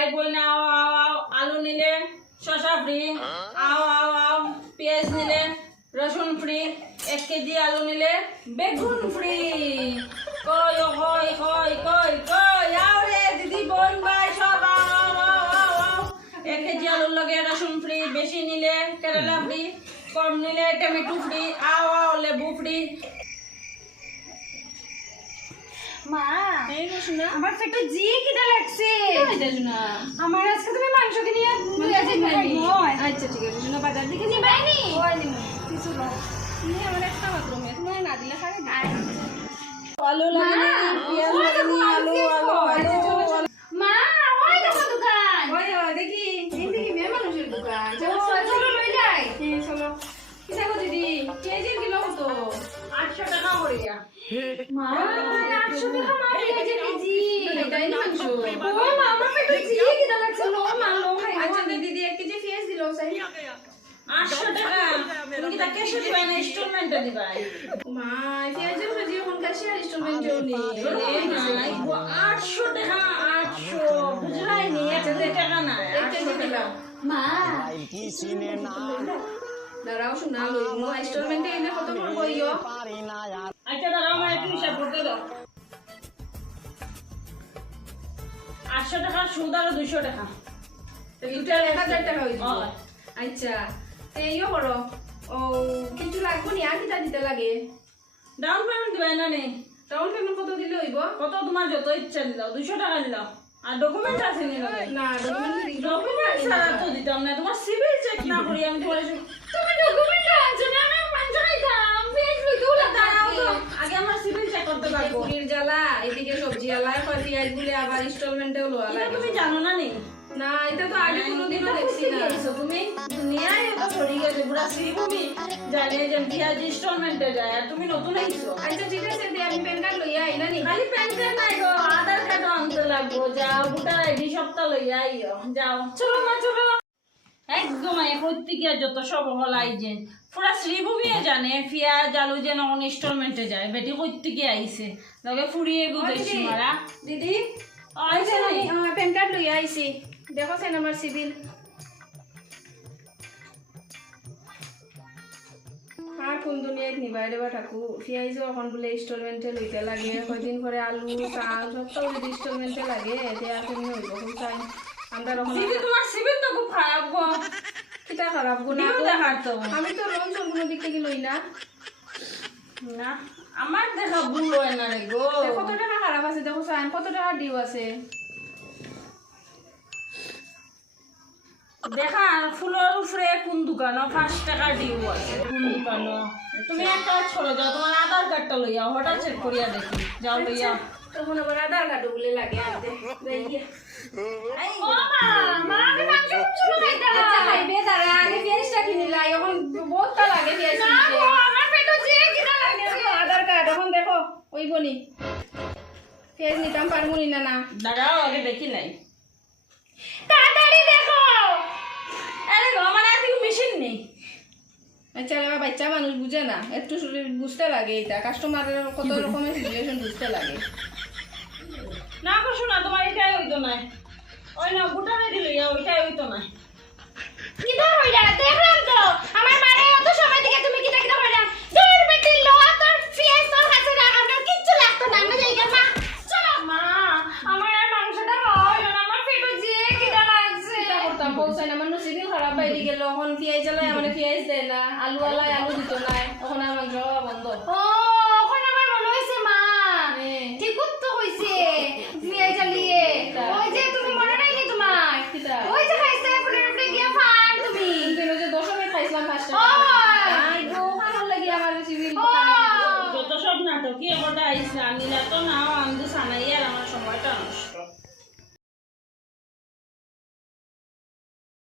ভাই বোন আও আও আও, আলু নিলে শসা ফ্রি, আও আও আও, পেঁয়াজ নিলে রসুন ফ্রি, 1 কেজি আলু নিলে বেগুন ফ্রি। কই কই কই কই কই আও রে দিদি বোন ভাই সব আও আও আও আও আও। 1 কেজি আলুর লগে রসুন ফ্রি, বেশি নিলে কেরালা ফ্রি, কম নিলে টমেটো ফ্রি, আও আও লেবু ফ্রি। মা এই রসুনা আমার তো একটু জি খিদে লাগছে। রসুনা আমার আজকে তুমি মাংস কিনে নিয়ে যাই। আচ্ছা ঠিক আছে রসুনা বাজার দিকে নিবাইনি কিছু না তুমি আমার একটা মাত্র মেয়ে তুমি না দিলে খাবে না। আলু মা, লাগে পেঁয়াজ ওই লাগে দেখো, আলু আজকে আলু তো- আলু মা ওই দেখো দোকান। ওই দেখি দেখি মেয়ে মানুষের দোকান চলো চলো লই যাই। চলো কিসা গো দিদি কেজির কিলো কত 800 টাকা করিয়া মা 800 টাকা মা দিয়ে যে কেজি। এটাই মাংস ওই মা আমার পেটে জি খিদে লাগছে। লো মা লো খাই। আচ্ছা দিদি 1 কেজি পেঁয়াজ দিলো সাই 800 টাকা তুমি কি তা ক্যাশে দিবা না ইনস্টলমেন্টে দিবা মা পেঁয়াজের কেজি এখন ক্যাশে আর ইনস্টলমেন্টে নি 800 টাকা 800 বুঝলাই নি 1000 টাকা না 800 টাকা মা দাঁড়াও শোনা লইব ইনস্টলমেন্টে এনে কত পড়বো ইয়ো আচ্ছা দাঁড়াও আমার একটু হিসাব করতে দাও 800 টাকা সুদ আর 200 টাকা টোটাল 1000 টাকা হইছে আচ্ছা তে ইয়ো করো ও কিছু লাগবে নি আর কিটা দিতে লাগে ডাউন পেমেন্ট দিবা না নে ডাউন পেমেন্ট কত দিলে হইব কত তোমার যত ইচ্ছা দিলাও 200 টাকা দিলাও আর ডকুমেন্ট আছে নি না ডকুমেন্ট ছাড়া তো দিতাম না তোমার সিভিল চেক না করি আমি তোমার তুমি ডকুমেন্ট আনছো না আমি মাংস খাইতাম। পেজ লইতেও দাঁড়াও তো লাগতাম। আগে আমার সিভিল চেক করতে পারবো পুরির জ্বালা এদিকে সবজি আলায় কয় পেঁয়াজ গুলি আবার ইনস্টলমেন্টেও লোয়া লাগে তুমি জানো না নি না এটা তো আগে কোনোদিনও দেখছি না তুমি দুনিয়ায় এটা পড়ে গেছে পুরা শ্রীভূমি জানে যে পেঁয়াজ ইনস্টলমেন্টে যায় আর তুমি নতুন আইছো আচ্ছা ঠিক আছে দে আমি প্যান কার্ড লইয়া আইনা নি খালি প্যান কার্ড নাই গো আধার কার্ড আনতে লাগবো যাও ভোটার আইডি সবটা লইয়া আইও যাও চলো মা চলো একদম প্রত্যেকের যত সব হলাই যে পুরা শ্রীভূমি জানে পেঁয়াজ আলু যেন ইনস্টলমেন্টে যায় বেটি প্রত্যেকে আইছে লগে ফুরিয়ে গো বেশি মারা দিদি আইছে আমি প্যান কার্ড লইয়া আইছি দেখো সেন আমার সিভিল আর কোন দুনিয়ায় নিবাই দেবা থাকো পেঁয়াজও এখন বোলে ইনস্টলমেন্টে লইতে লাগে কয়দিন পরে আলু চাল সবটাও যদি ইনস্টলমেন্টে লাগে এতিয়া তুমি হইব খুব চাই আমরা রকম তোমার সিভিল তো খুব খারাপ গো কিটা খারাপ গো না দেখার তো আমি তো লোন সব কোনো দিক থেকে লই না না আমার দেখা ভুল হয় না রে গো কত টাকা খারাপ আছে দেখো সাইন কত টাকা ডিউ আছে দেখা ফুলের উপরে কোন দোকানও 5 টাকা ডিউ আছে কোন দোকানও তুমি একটা ছড়ে যাও তোমার আধার কার্ডটা লইয়া হঠাৎ চেক করিয়া দেখি যাও লইয়া তখন আবার আধার কার্ড বলে লাগে আনতে দেইয়া ও মা মা আমি মাংস খুব খাইতাম। আচ্ছা খাইবে দাঁড়া আগে পেঁয়াজটা কিনে লাই এখন বহুতটা লাগে পেঁয়াজ না কিনতে গো, আমার পেটে জি খিদে লাগছে। আধার কার্ড এখন দেখো ওই বনি পেঁয়াজ নিতাম পারবো নি না দাঁড়াও আগে দেখি নাই তাড়াতাড়ি দেখো। আরে আমার আর কি মেশিন নেই আচ্ছা বাচ্চা মানুষ বুঝে না একটু বুঝতে লাগে এটা কাস্টমারের কত রকমের সিচুয়েশন বুঝতে লাগে না গো শোনা তোমার এটাই হইতো না ওই না বুটারে দিল ওইটাই হইতো না কিটা হইরা দেখলাম তো আমার মারে অত সময় থেকে তুমি কিটা কিটা হইরা দূর বেটি লো তোর ফিয়াস তোর কাছে না আমার কিচ্ছু লাগতো না আমরা যাই মা চলো মা আমার আর মাংসটা হইলো না আমার পেটে জি খিদে লাগছে। এটা করতাম পৌঁছাই না আমার সিভিল খারাপ বাইরে গেল এখন পেঁয়াজ জ্বালায় আমার পেঁয়াজ দেয় না আলু আলায় আলু দিত না এখন আর মাংস খাওয়া বন্ধ ও এখন আমার মনে হইছে মা ঠিক তো হইছে ফিয়াই জ্বালিয়ে ওই যে তুমি মনে নাই নি তোমার কিটা ওই যে খাইছে ফুলের উপরে গিয়া ফান তুমি কিন্তু যে দশমে খাইছিলাম ফার্স্টে ও আই গো ভালো লাগে আমার সিভিল ও যত সব নাটকই এবারটা আইসলাম নিলা তো নাও আমি সানাই আর আমার সময়টা নষ্ট